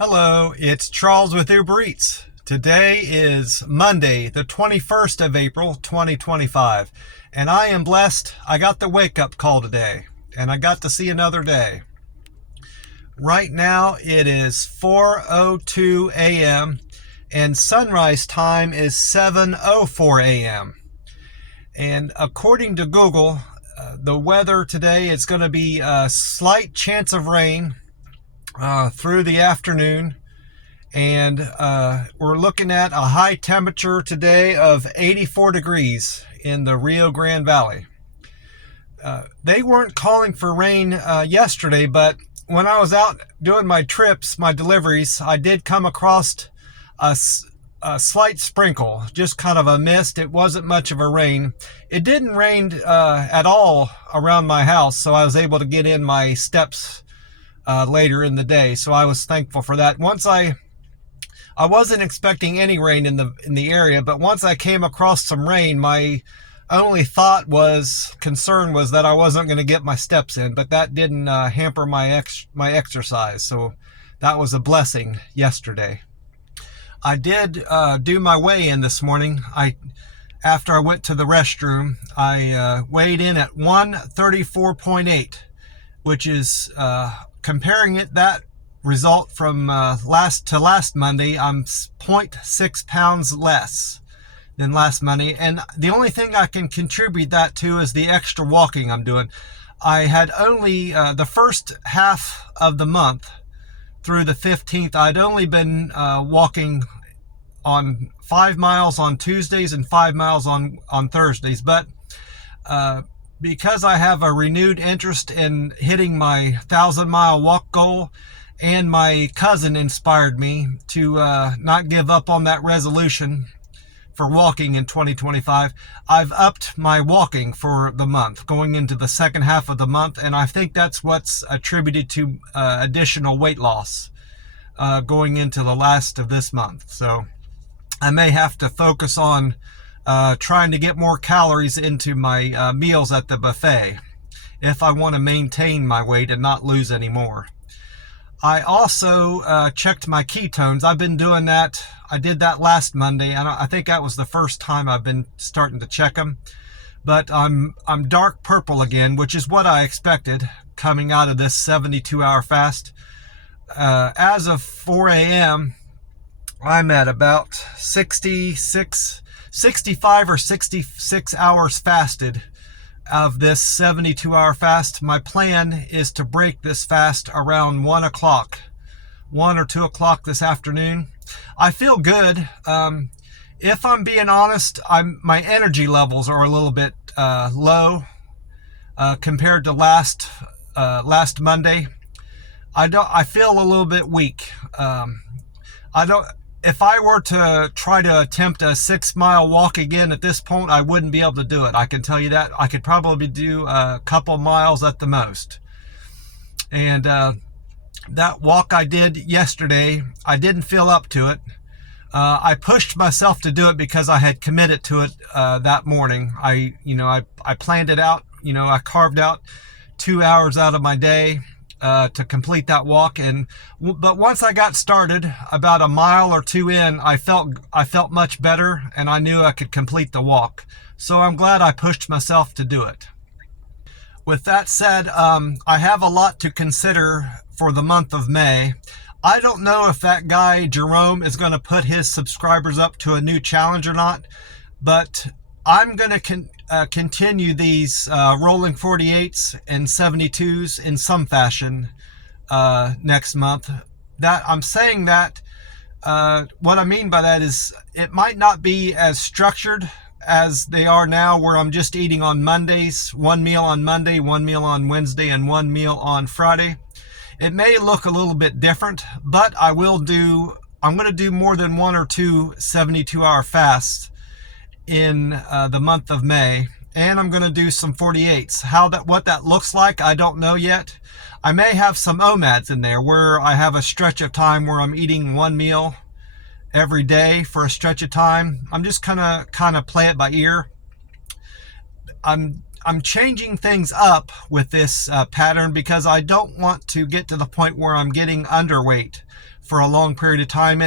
Hello, it's Charles with Uber Eats. Today is Monday, the 21st of April, 2025, and I am blessed. I got the wake-up call today, and I got to see another day. Right now, it is 4:02 a.m., and sunrise time is 7:04 a.m. And according to Google, the weather today is going to be a slight chance of rain through the afternoon, and we're looking at a high temperature today of 84 degrees in the Rio Grande Valley. They weren't calling for rain yesterday, but when I was out doing my trips, my deliveries, I did come across a slight sprinkle, just kind of a mist. It wasn't much of a rain. It didn't rain at all around my house, so I was able to get in my steps later in the day, so I was thankful for that. I wasn't expecting any rain in the area, but once I came across some rain, my only concern was that I wasn't going to get my steps in, but that didn't hamper my exercise, so that was a blessing yesterday. I did do my weigh-in this morning. After I went to the restroom, I weighed in at 134.8, which is comparing that result from last Monday, I'm 0.6 pounds less than last Monday. And the only thing I can contribute that to is the extra walking I'm doing. I had only the first half of the month through the 15th, I'd only been walking on 5 miles on Tuesdays and 5 miles on Thursdays. But because I have a renewed interest in hitting my 1,000-mile walk goal, and my cousin inspired me to not give up on that resolution for walking in 2025, I've upped my walking for the month, going into the second half of the month, and I think that's what's attributed to additional weight loss going into the last of this month. So I may have to focus on trying to get more calories into my meals at the buffet if I want to maintain my weight and not lose any more. I also checked my ketones. I've been doing that. I did that last Monday, and I think that was the first time I've been starting to check them. But I'm dark purple again, which is what I expected coming out of this 72-hour fast. As of 4 a.m., I'm at about 65 or 66 hours fasted of this 72-hour fast. My plan is to break this fast around 1 or 2 o'clock this afternoon. I feel good. If I'm being honest, my energy levels are a little bit low compared to last Monday. I feel a little bit weak. If I were to try to attempt a 6-mile walk again at this point, I wouldn't be able to do it. I can tell you that. I could probably do a couple miles at the most. And that walk I did yesterday, I didn't feel up to it. I pushed myself to do it because I had committed to it that morning. I planned it out. I carved out 2 hours out of my day to complete that walk, but once I got started, about a mile or two in, I felt much better, and I knew I could complete the walk. So I'm glad I pushed myself to do it. With that said, I have a lot to consider for the month of May. I don't know if that guy Jerome is going to put his subscribers up to a new challenge or not, but I'm going to continue these rolling 48s and 72s in some fashion next month. That I'm saying that what I mean by that is it might not be as structured as they are now, where I'm just eating on Mondays, 1 meal on Monday, 1 meal on Wednesday, and 1 meal on Friday. It may look a little bit different, but I'm going to do more than 1 or 2 72-hour fasts in the month of May, and I'm going to do some 48s. What that looks like, I don't know yet. I may have some OMADs in there where I have a stretch of time where I'm eating 1 meal every day for a stretch of time. I'm just kind of play it by ear. I'm changing things up with this pattern because I don't want to get to the point where I'm getting underweight for a long period of time,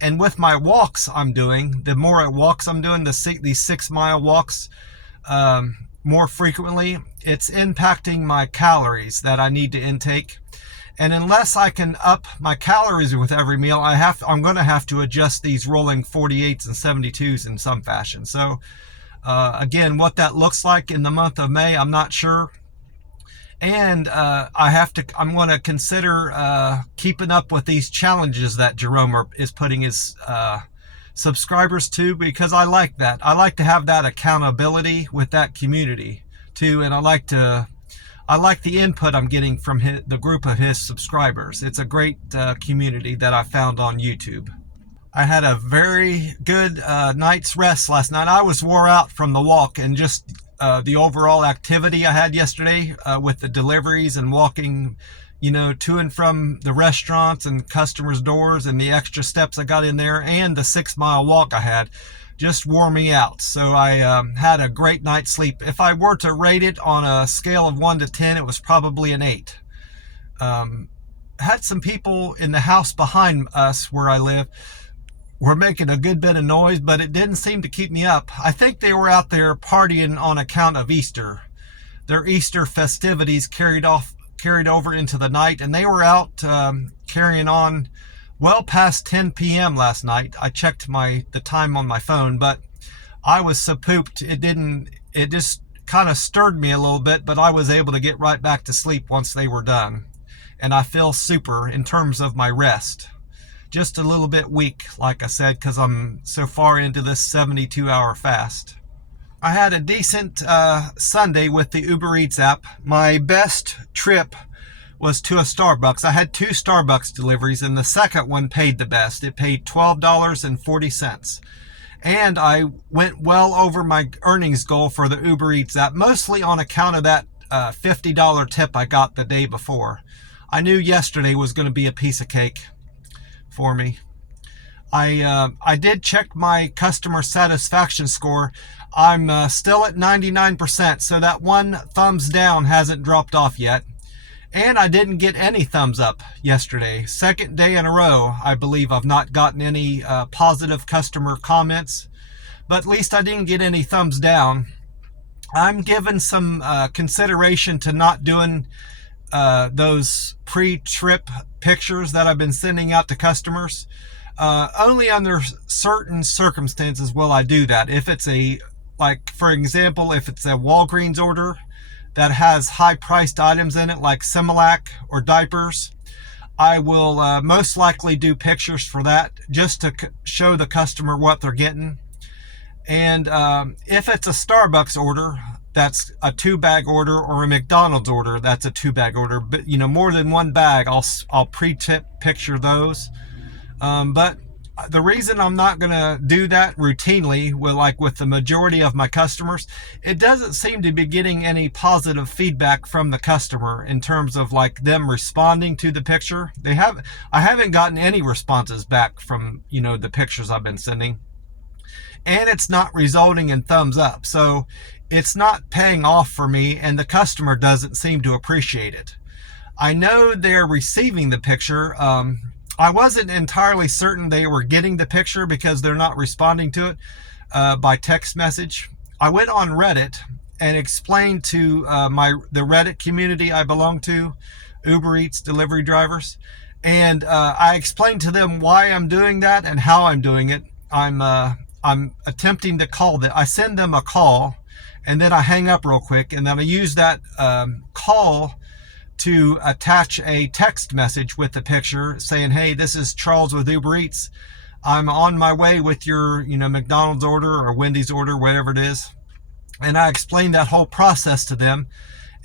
and with my walks I'm doing, the more walks I'm doing, these 6-mile walks more frequently, it's impacting my calories that I need to intake. And unless I can up my calories with every meal, I'm going to have to adjust these rolling 48s and 72s in some fashion. So again, what that looks like in the month of May, I'm not sure. And I'm going to consider keeping up with these challenges that Jerome is putting his subscribers to, because I like that. I like to have that accountability with that community too, and I like the input I'm getting from the group of his subscribers. It's a great community that I found on YouTube. I had a very good night's rest last night. I was wore out from the walk and just the overall activity I had yesterday with the deliveries and walking, to and from the restaurants and customers' doors, and the extra steps I got in there, and the 6-mile walk I had just wore me out. So I had a great night's sleep. If I were to rate it on a scale of 1 to 10, it was probably an 8. Had some people in the house behind us where I live were making a good bit of noise, but it didn't seem to keep me up. I think they were out there partying on account of Easter. Their Easter festivities carried over into the night, and they were out carrying on well past 10 p.m. last night. I checked the time on my phone, but I was so pooped it just kind of stirred me a little bit, but I was able to get right back to sleep once they were done. And I feel super in terms of my rest. Just a little bit weak, like I said, because I'm so far into this 72-hour fast. I had a decent Sunday with the Uber Eats app. My best trip was to a Starbucks. I had 2 Starbucks deliveries, and the second one paid the best. It paid $12.40. And I went well over my earnings goal for the Uber Eats app, mostly on account of that $50 tip I got the day before. I knew yesterday was going to be a piece of cake for me. I did check my customer satisfaction score. I'm still at 99%, so that one thumbs down hasn't dropped off yet. And I didn't get any thumbs up yesterday. Second day in a row, I believe I've not gotten any positive customer comments, but at least I didn't get any thumbs down. I'm giving some consideration to not doing those pre-trip pictures that I've been sending out to customers. Only under certain circumstances will I do that. If it's for example, if it's a Walgreens order that has high-priced items in it, like Similac or diapers, I will most likely do pictures for that, just to show the customer what they're getting. And if it's a Starbucks order, that's a 2-bag order, or a McDonald's order, that's a 2-bag order. But more than 1 bag, I'll pre-tip picture those. But the reason I'm not gonna do that routinely with the majority of my customers, it doesn't seem to be getting any positive feedback from the customer in terms of them responding to the picture. I haven't gotten any responses back from the pictures I've been sending, and it's not resulting in thumbs up. So it's not paying off for me, and the customer doesn't seem to appreciate it. I know they're receiving the picture. I wasn't entirely certain they were getting the picture because they're not responding to it by text message. I went on Reddit and explained to the Reddit community I belong to, Uber Eats delivery drivers, and I explained to them why I'm doing that and how I'm doing it. I'm attempting to call I send them a call, and then I hang up real quick, and then I use that call to attach a text message with the picture saying, "Hey, this is Charles with Uber Eats. I'm on my way with your McDonald's order or Wendy's order, whatever it is." And I explained that whole process to them,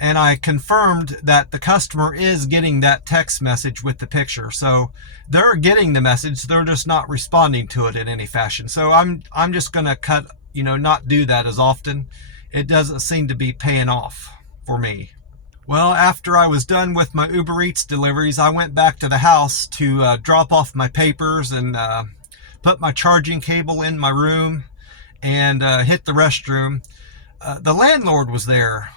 and I confirmed that the customer is getting that text message with the picture. So they're getting the message, they're just not responding to it in any fashion. So I'm just gonna not do that as often. It doesn't seem to be paying off for me. Well, after I was done with my Uber Eats deliveries, I went back to the house to drop off my papers and put my charging cable in my room and hit the restroom. The landlord was there.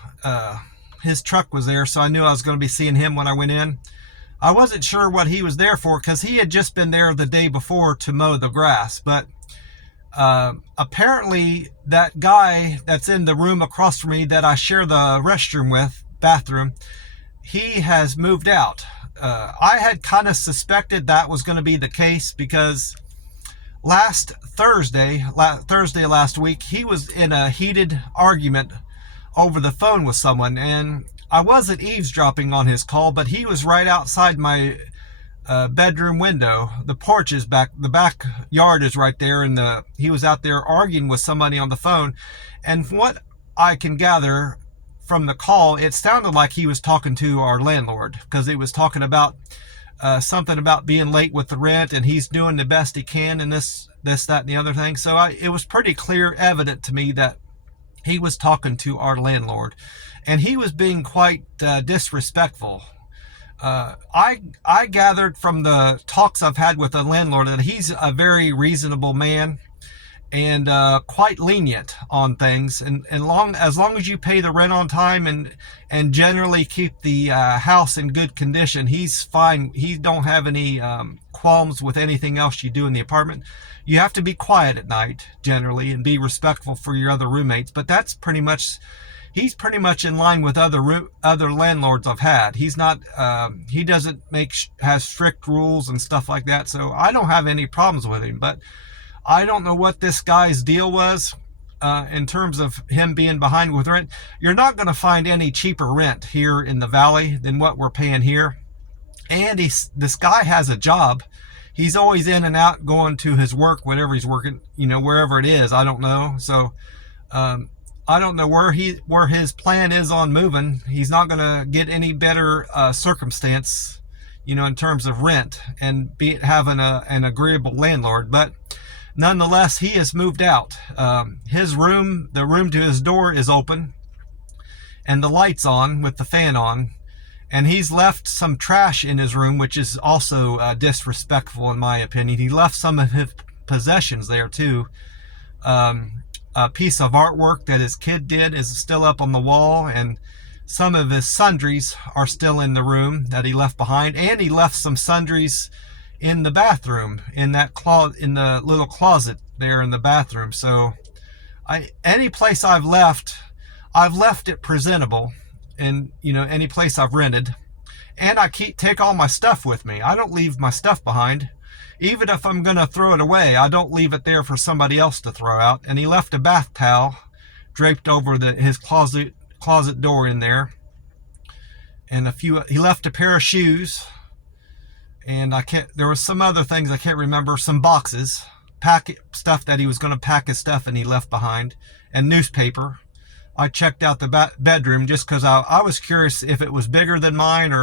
His truck was there, so I knew I was going to be seeing him when I went in. I wasn't sure what he was there for because he had just been there the day before to mow the grass. But apparently that guy that's in the room across from me that I share the restroom with, bathroom, he has moved out. I had kind of suspected that was going to be the case because Thursday last week, he was in a heated argument over the phone with someone, and I wasn't eavesdropping on his call, but he was right outside my bedroom window. The porch is back, the backyard is right there, and he was out there arguing with somebody on the phone. And from what I can gather from the call, it sounded like he was talking to our landlord, because he was talking about something about being late with the rent, and he's doing the best he can, and this, that, and the other thing. So it was pretty clear, evident to me that he was talking to our landlord, and he was being quite disrespectful. I gathered from the talks I've had with the landlord that he's a very reasonable man and quite lenient on things, and as long as you pay the rent on time and generally keep the house in good condition, he's fine. He don't have any qualms with anything else you do in the apartment. You have to be quiet at night generally and be respectful for your other roommates, but that's pretty much, he's pretty much in line with other landlords I've had. He's not he doesn't has strict rules and stuff like that, so I don't have any problems with him. But I don't know what this guy's deal was in terms of him being behind with rent. You're not going to find any cheaper rent here in the valley than what we're paying here. And this guy has a job. He's always in and out going to his work, whatever he's working, wherever it is. I don't know. So I don't know where his plan is on moving. He's not going to get any better circumstance, in terms of rent and having an agreeable landlord. But nonetheless, he has moved out. His room, the room to his door, is open, and the light's on with the fan on. And he's left some trash in his room, which is also disrespectful in my opinion. He left some of his possessions there too. A piece of artwork that his kid did is still up on the wall, and some of his sundries are still in the room that he left behind. And he left some sundries in the bathroom, in the little closet there in the bathroom. So any place I've left it presentable. And any place I've rented, and I take all my stuff with me. I don't leave my stuff behind. Even if I'm gonna throw it away, I don't leave it there for somebody else to throw out. And he left a bath towel draped over his closet door in there, and he left a pair of shoes, and there was some other things I can't remember, some boxes, stuff that he was going to pack his stuff and he left behind, and newspaper. I checked out the bedroom just because I was curious if it was bigger than mine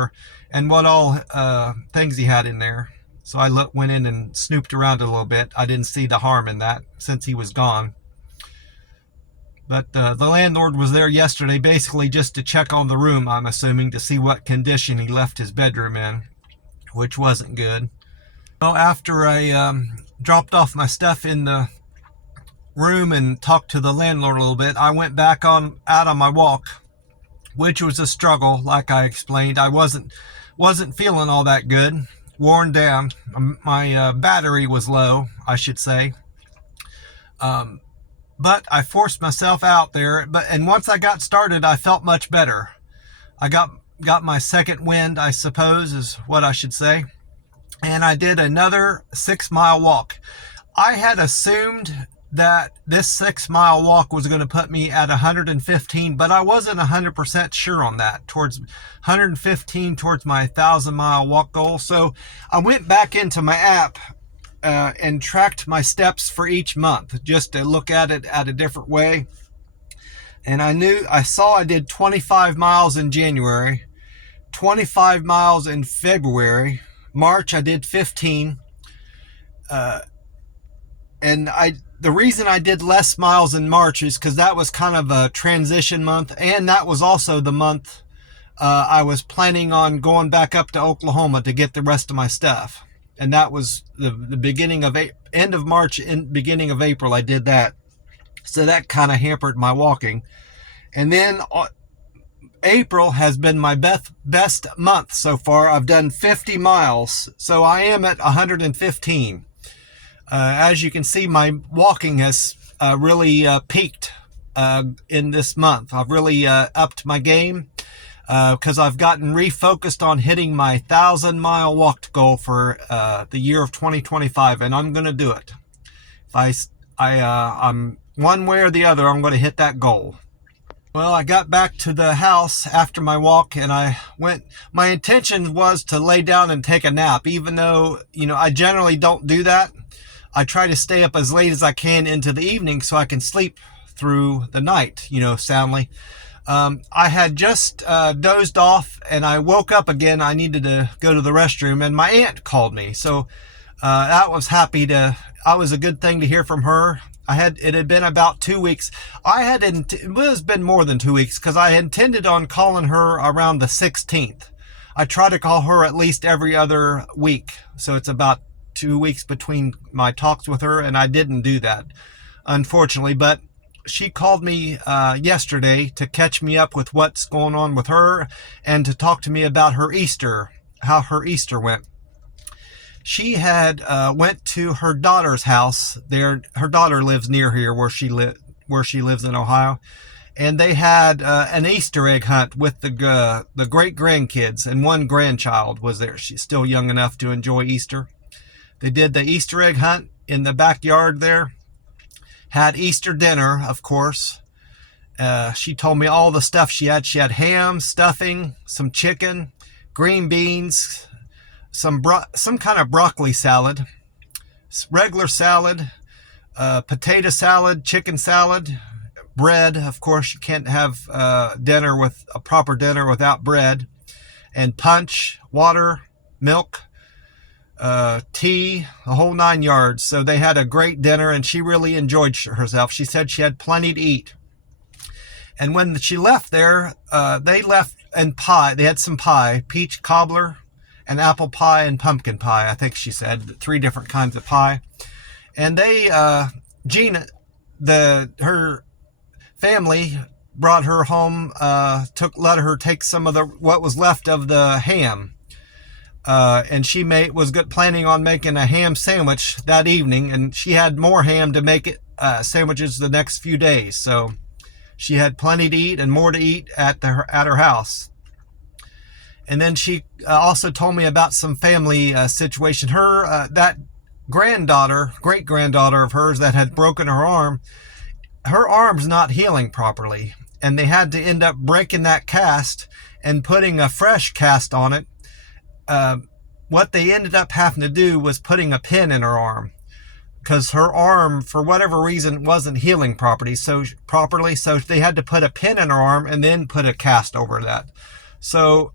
and what all things he had in there. So I went in and snooped around a little bit. I didn't see the harm in that since he was gone. But the landlord was there yesterday basically just to check on the room, I'm assuming, to see what condition he left his bedroom in, which wasn't good. Well, after I dropped off my stuff in the room and talked to the landlord a little bit, I went back out on my walk, which was a struggle. Like I explained, I wasn't feeling all that good, worn down. My battery was low, I should say. But I forced myself out there. And once I got started, I felt much better. I got my second wind, I suppose, is what I should say. And I did another 6-mile walk. I had assumed that this 6-mile walk was going to put me at 115, but I wasn't 100% sure on that. Towards 115 towards my 1,000-mile walk goal. So I went back into my app and tracked my steps for each month just to look at it at a different way. And I saw I did 25 miles in January, 25 miles in February, March I did 15. And the reason I did less miles in March is because that was kind of a transition month, and that was also the month I was planning on going back up to Oklahoma to get the rest of my stuff. And that was the beginning of end of March and beginning of April I did that. So that kind of hampered my walking. And then April has been my best month so far. I've done 50 miles, so I am at 115. As you can see, my walking has really peaked in this month. I've really upped my game because I've gotten refocused on hitting my 1,000-mile walk goal for the year of 2025, and I'm going to do it. If I'm one way or the other, I'm going to hit that goal. Well, I got back to the house after my walk, and my intention was to lay down and take a nap, even though, I generally don't do that. I try to stay up as late as I can into the evening so I can sleep through the night, soundly. I had just dozed off, and I woke up again. I needed to go to the restroom, and my aunt called me. So that was a good thing to hear from her. It had been about 2 weeks. It was been more than 2 weeks because I intended on calling her around the 16th. I try to call her at least every other week. So it's about 2 weeks between my talks with her, and I didn't do that, unfortunately. But she called me yesterday to catch me up with what's going on with her and to talk to me about her Easter, how her Easter went. She had went to her daughter's house there. Her daughter lives near here where she lives in Ohio, and they had an Easter egg hunt with the great grandkids, and one grandchild was there. She's still young enough to enjoy Easter. They did the Easter egg hunt in the backyard there. Had Easter dinner, of course. She told me all the stuff she had. She had ham, stuffing, some chicken, green beans, some kind of broccoli salad, regular salad, potato salad, chicken salad, bread. Of course, you can't have a proper dinner without bread, and punch, water, milk, tea, the whole 9 yards. So they had a great dinner, and she really enjoyed herself. She said she had plenty to eat. And when she left there, they left and pie. They had some pie, peach cobbler, and apple pie and pumpkin pie, I think she said, 3 different kinds of pie. And Gina, her family brought her home, let her take some of what was left of the ham. And she was planning on making a ham sandwich that evening, and she had more ham to make sandwiches the next few days. So she had plenty to eat and more to eat at her house. And then she also told me about some family situation. That great granddaughter of hers that had broken her arm's not healing properly, and they had to end up breaking that cast and putting a fresh cast on it. What they ended up having to do was putting a pin in her arm because her arm, for whatever reason, wasn't healing properly. So they had to put a pin in her arm and then put a cast over that. So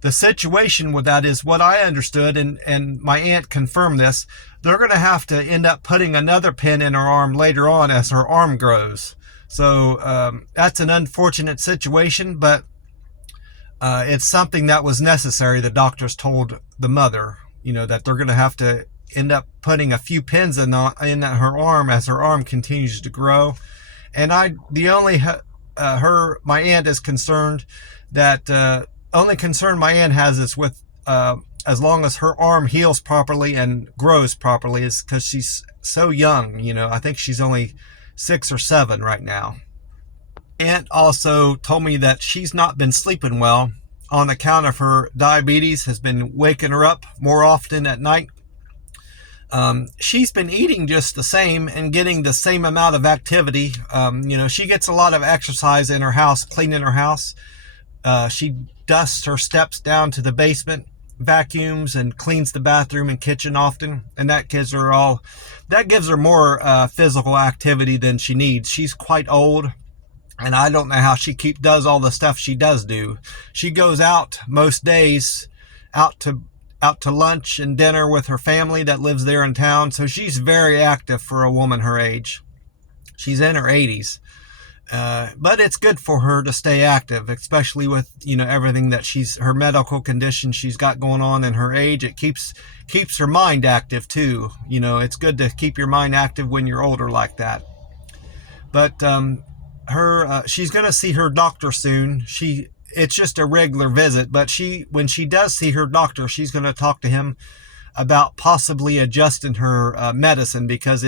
the situation with that is what I understood, and my aunt confirmed this. They're going to have to end up putting another pin in her arm later on as her arm grows. So that's an unfortunate situation, but it's something that was necessary. The doctors told the mother, that they're going to have to end up putting a few pins in her arm as her arm continues to grow. And my aunt is concerned that only concern my aunt has is with as long as her arm heals properly and grows properly, is because she's so young. I think she's only 6 or 7 right now. Aunt also told me that she's not been sleeping well on account of her diabetes, has been waking her up more often at night. She's been eating just the same and getting the same amount of activity. She gets a lot of exercise in her house, cleaning her house. She dusts her steps down to the basement, vacuums and cleans the bathroom and kitchen often, and that gives her more physical activity than she needs. She's quite old, and I don't know how she does all the stuff she does do. She goes out most days, out to lunch and dinner with her family that lives there in town. So she's very active for a woman her age. She's in her 80s. But it's good for her to stay active, especially with, everything that her medical condition she's got going on in her age. It keeps her mind active too. It's good to keep your mind active when you're older like that. But she's going to see her doctor soon. It's just a regular visit, but when she does see her doctor, she's going to talk to him about possibly adjusting her medicine, because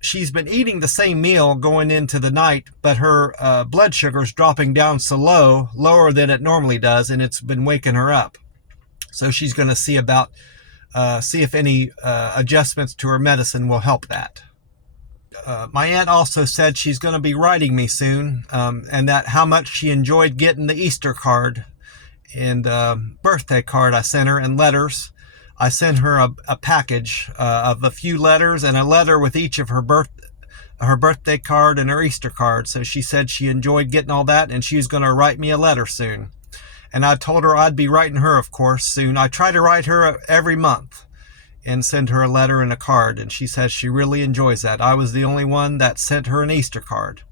she's been eating the same meal going into the night, but her blood sugar is dropping down so lower than it normally does, and it's been waking her up. So she's going to see if any adjustments to her medicine will help that. My aunt also said she's going to be writing me soon, and that how much she enjoyed getting the Easter card and birthday card I sent her, and letters. I sent her a package of a few letters, and a letter with each of her birthday card and her Easter card. So she said she enjoyed getting all that, and she's going to write me a letter soon. And I told her I'd be writing her, of course, soon. I try to write her every month and send her a letter and a card, and she says she really enjoys that. I was the only one that sent her an Easter card.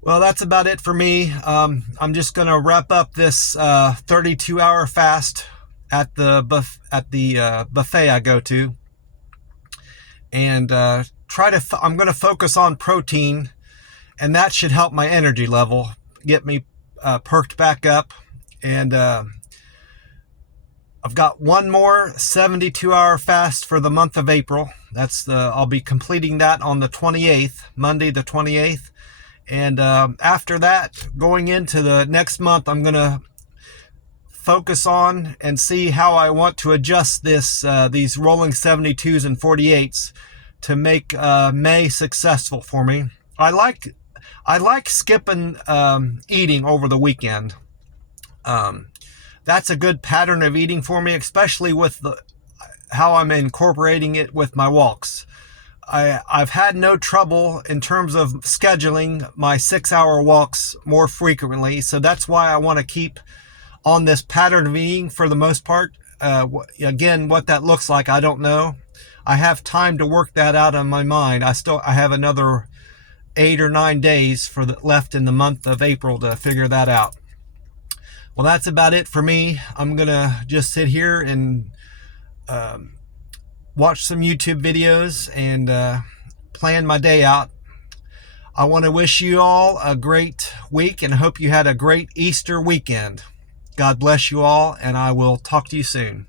Well, that's about it for me. I'm just going to wrap up this 32-hour fast at the buffet I go to, and I'm going to focus on protein, and that should help my energy level, get me perked back up. And I've got one more 72-hour fast for the month of April. I'll be completing that on the 28th, Monday the 28th. And after that, going into the next month, I'm going to focus on and see how I want to adjust these rolling 72s and 48s to make May successful for me. I like skipping eating over the weekend. That's a good pattern of eating for me, especially with how I'm incorporating it with my walks. I've had no trouble in terms of scheduling my 6-hour walks more frequently, so that's why I want to keep on this pattern of eating for the most part. Again, what that looks like, I don't know. I have time to work that out in my mind. I have another 8 or 9 days left in the month of April to figure that out. Well, that's about it for me. I'm gonna just sit here and watch some YouTube videos and plan my day out. I want to wish you all a great week and hope you had a great Easter weekend. God bless you all, and I will talk to you soon.